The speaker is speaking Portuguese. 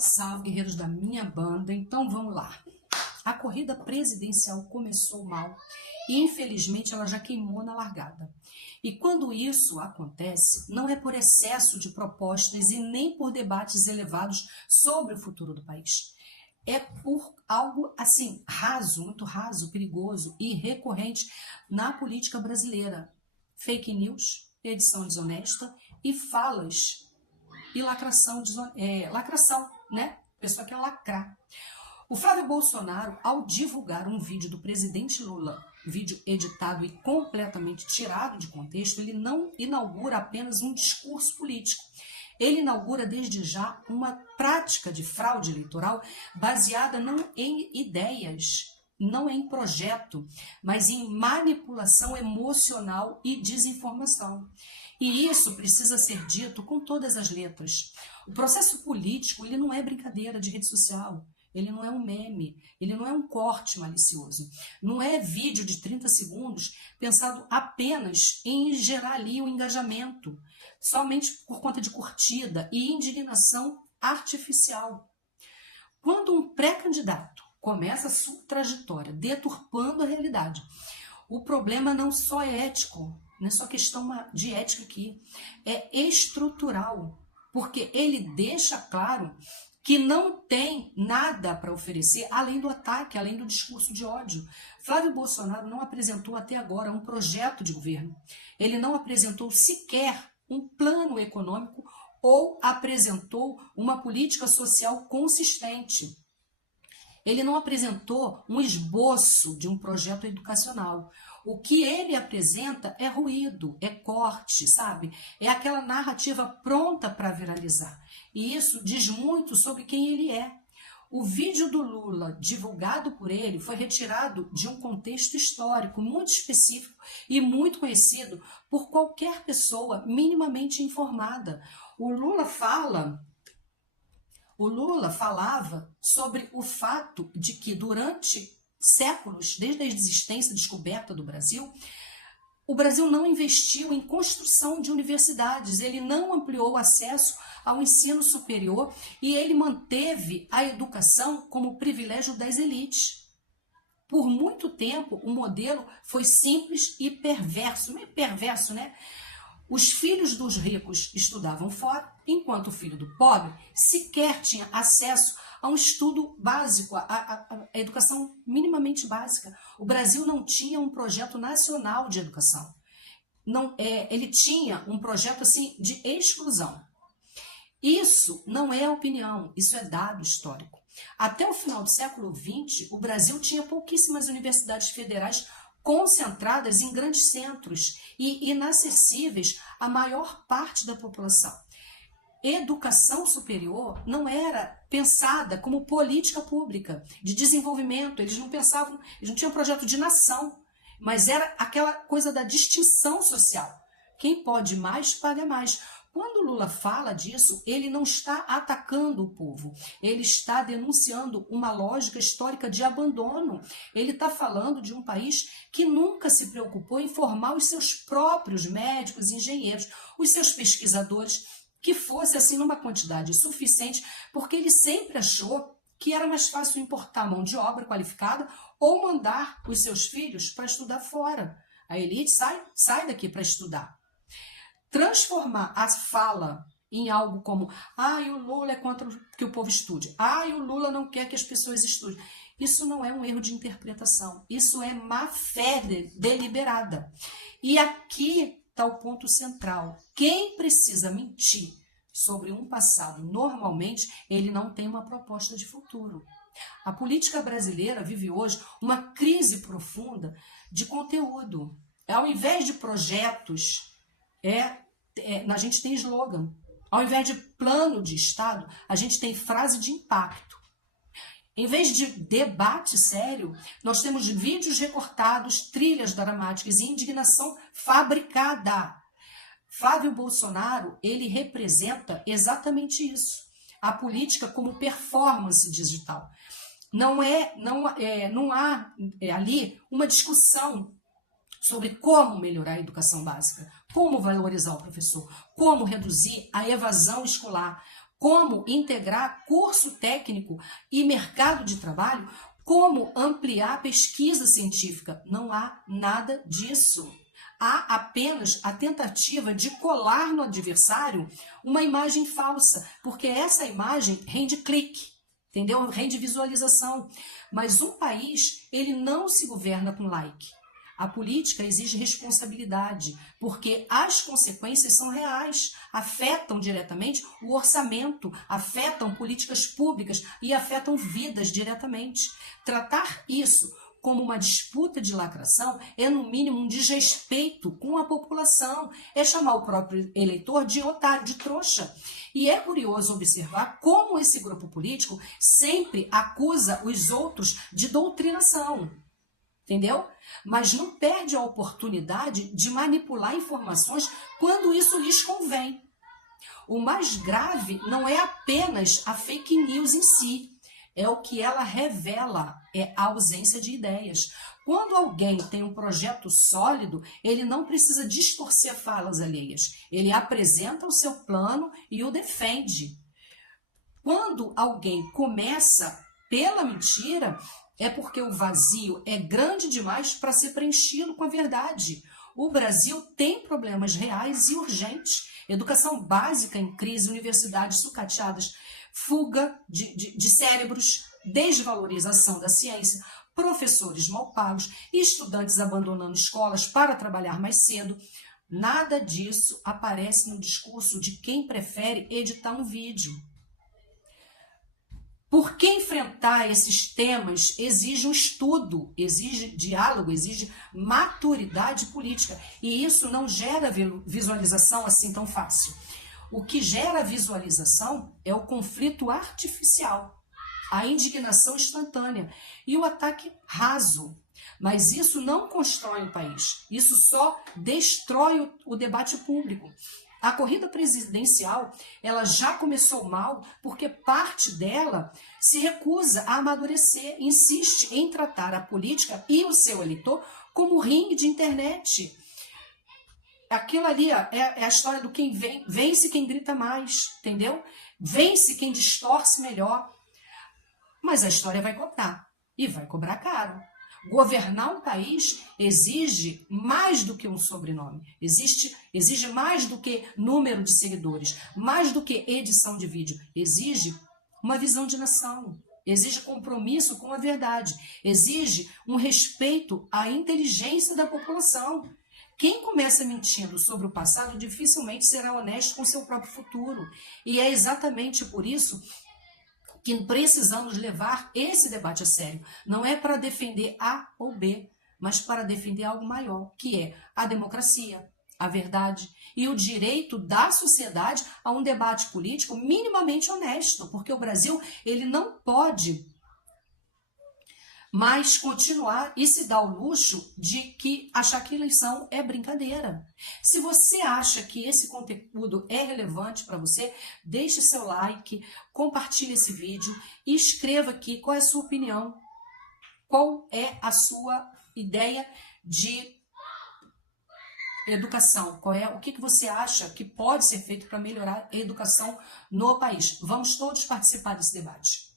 Salve, guerreiros da minha banda. Então vamos lá. A corrida presidencial começou mal e infelizmente ela já queimou na largada. E quando isso acontece, não é por excesso de propostas e nem por debates elevados sobre o futuro do país. É por algo assim, raso, muito raso, perigoso e recorrente na política brasileira. Fake news, edição desonesta e falas e lacração, né? A pessoa quer lacrar. O Flávio Bolsonaro, ao divulgar um vídeo do presidente Lula, vídeo editado e completamente tirado de contexto, ele não inaugura apenas um discurso político. Ele inaugura desde já uma prática de fraude eleitoral baseada não em ideias, não em projeto, mas em manipulação emocional e desinformação. E isso precisa ser dito com todas as letras. O processo político, ele não é brincadeira de rede social. Ele não é um meme, ele não é um corte malicioso. Não é vídeo de 30 segundos pensado apenas em gerar ali o engajamento, somente por conta de curtida e indignação artificial. Quando um pré-candidato começa a sua trajetória deturpando a realidade, o problema não só é ético, não é só questão de ética aqui, é estrutural, porque ele deixa claro que não tem nada para oferecer além do ataque, além do discurso de ódio. Flávio Bolsonaro não apresentou até agora um projeto de governo. Ele não apresentou sequer um plano econômico ou apresentou uma política social consistente. Ele não apresentou um esboço de um projeto educacional. O que ele apresenta é ruído, é corte, sabe? É aquela narrativa pronta para viralizar. E isso diz muito sobre quem ele é. O vídeo do Lula, divulgado por ele, foi retirado de um contexto histórico muito específico e muito conhecido por qualquer pessoa minimamente informada. O Lula falava sobre o fato de que durante séculos, desde a existência e descoberta do Brasil, o Brasil não investiu em construção de universidades, ele não ampliou o acesso ao ensino superior e ele manteve a educação como privilégio das elites. Por muito tempo, o modelo foi simples e perverso. Meio perverso, né? Os filhos dos ricos estudavam fora, enquanto o filho do pobre sequer tinha acesso a um estudo básico, a educação minimamente básica. O Brasil não tinha um projeto nacional de educação. Ele tinha um projeto assim, de exclusão. Isso não é opinião, isso é dado histórico. Até o final do século XX, o Brasil tinha pouquíssimas universidades federais concentradas em grandes centros e inacessíveis à maior parte da população. Educação superior não era pensada como política pública de desenvolvimento, eles não pensavam, eles não tinham projeto de nação, mas era aquela coisa da distinção social. Quem pode mais, paga mais. Quando Lula fala disso, ele não está atacando o povo, ele está denunciando uma lógica histórica de abandono. Ele está falando de um país que nunca se preocupou em formar os seus próprios médicos, engenheiros, os seus pesquisadores, que fosse assim numa quantidade suficiente, porque ele sempre achou que era mais fácil importar mão de obra qualificada ou mandar os seus filhos para estudar fora. A elite sai daqui para estudar. Transformar a fala em algo como o Lula é contra que o povo estude, o Lula não quer que as pessoas estudem. Isso não é um erro de interpretação, isso é má fé deliberada. E aqui está o ponto central. Quem precisa mentir sobre um passado, normalmente, ele não tem uma proposta de futuro. A política brasileira vive hoje uma crise profunda de conteúdo. Ao invés de projetos, a gente tem slogan. Ao invés de plano de Estado, a gente tem frase de impacto. Em vez de debate sério, nós temos vídeos recortados, trilhas dramáticas e indignação fabricada. Flávio Bolsonaro, ele representa exatamente isso. A política como performance digital. Não há ali uma discussão sobre como melhorar a educação básica, como valorizar o professor, como reduzir a evasão escolar, como integrar curso técnico e mercado de trabalho, como ampliar a pesquisa científica. Não há nada disso. Há apenas a tentativa de colar no adversário uma imagem falsa, porque essa imagem rende clique, entendeu? Rende visualização. Mas um país, ele não se governa com like. A política exige responsabilidade, porque as consequências são reais, afetam diretamente o orçamento, afetam políticas públicas e afetam vidas diretamente. Tratar isso como uma disputa de lacração é, no mínimo, um desrespeito com a população, é chamar o próprio eleitor de otário, de trouxa. E é curioso observar como esse grupo político sempre acusa os outros de doutrinação. Entendeu? Mas não perde a oportunidade de manipular informações quando isso lhes convém. O mais grave não é apenas a fake news em si, é o que ela revela, é a ausência de ideias. Quando alguém tem um projeto sólido, ele não precisa distorcer falas alheias. Ele apresenta o seu plano e o defende. Quando alguém começa pela mentira, é porque o vazio é grande demais para ser preenchido com a verdade. O Brasil tem problemas reais e urgentes. Educação básica em crise, universidades sucateadas, fuga de cérebros, desvalorização da ciência, professores mal pagos, estudantes abandonando escolas para trabalhar mais cedo. Nada disso aparece no discurso de quem prefere editar um vídeo. Porque enfrentar esses temas exige um estudo, exige diálogo, exige maturidade política. E isso não gera visualização assim tão fácil. O que gera visualização é o conflito artificial, a indignação instantânea e o ataque raso. Mas isso não constrói um país, isso só destrói o debate público. A corrida presidencial, ela já começou mal porque parte dela se recusa a amadurecer, insiste em tratar a política e o seu eleitor como ringue de internet. Aquilo ali é a história do quem vence quem grita mais, entendeu? Vence quem distorce melhor. Mas a história vai cobrar, e vai cobrar caro. Governar um país exige mais do que um sobrenome, exige mais do que número de seguidores, mais do que edição de vídeo, exige uma visão de nação, exige compromisso com a verdade, exige um respeito à inteligência da população. Quem começa mentindo sobre o passado dificilmente será honesto com seu próprio futuro. E é exatamente por isso que precisamos levar esse debate a sério. Não é para defender A ou B, mas para defender algo maior, que é a democracia, a verdade e o direito da sociedade a um debate político minimamente honesto, porque o Brasil ele não pode mais continuar e se dar o luxo de achar que eleição é brincadeira. Se você acha que esse conteúdo é relevante para você, deixe seu like, compartilhe esse vídeo e escreva aqui qual é a sua opinião, qual é a sua ideia de educação, o que você acha que pode ser feito para melhorar a educação no país. Vamos todos participar desse debate.